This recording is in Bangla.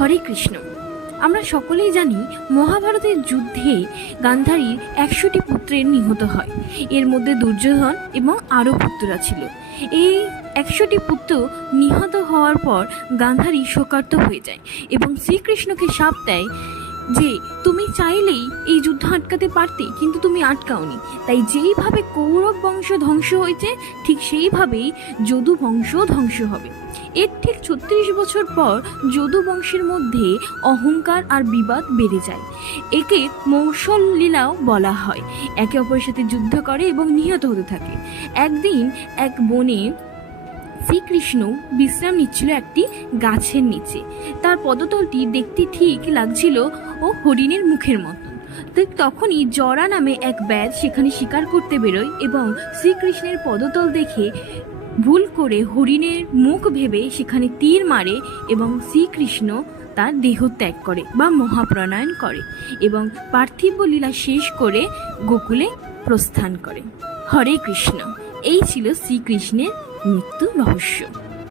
হরে কৃষ্ণ। আমরা সকলেই জানি মহাভারতের যুদ্ধে গান্ধারীর 100টি পুত্রের নিহত হয়। এর মধ্যে দুর্যোধন এবং আরও পুত্ররা ছিল। এই 100টি পুত্র নিহত হওয়ার পর গান্ধারী শোকার্ত হয়ে যায় এবং শ্রীকৃষ্ণকে শাপ দেয় যে তুমি চাইলেই এই যুদ্ধ আটকাতে পারতে, কিন্তু তুমি আটকাওনি। তাই যেইভাবে কৌরব বংশ ধ্বংস হয়েছে ঠিক সেইভাবেই যদু বংশ ধ্বংস হবে। এর ঠিক 36 বছর পর যদু বংশের মধ্যে অহংকার আর বিবাদ বেড়ে যায়। একে মৌসল লীলাও বলা হয়। একে অপরের সাথে যুদ্ধ করে এবং নিহত হতে থাকে। একদিন এক বনে শ্রীকৃষ্ণ বিশ্রাম নিচ্ছিল একটি গাছের নিচে। তার পদতলটি দেখতে ঠিক লাগছিল ও হরিণের মুখের মতন। তখনই জরা নামে এক ব্যাধ সেখানে শিকার করতে বেরোয় এবং শ্রীকৃষ্ণের পদতল দেখে ভুল করে হরিণের মুখ ভেবে সেখানে তীর মারে এবং শ্রীকৃষ্ণ তার দেহ ত্যাগ করে বা মহাপ্রণয়ন করে এবং পার্থিব লীলা শেষ করে গোকুলে প্রস্থান করে। হরে কৃষ্ণ। এই ছিল শ্রীকৃষ্ণের মৃত্যু রহস্য।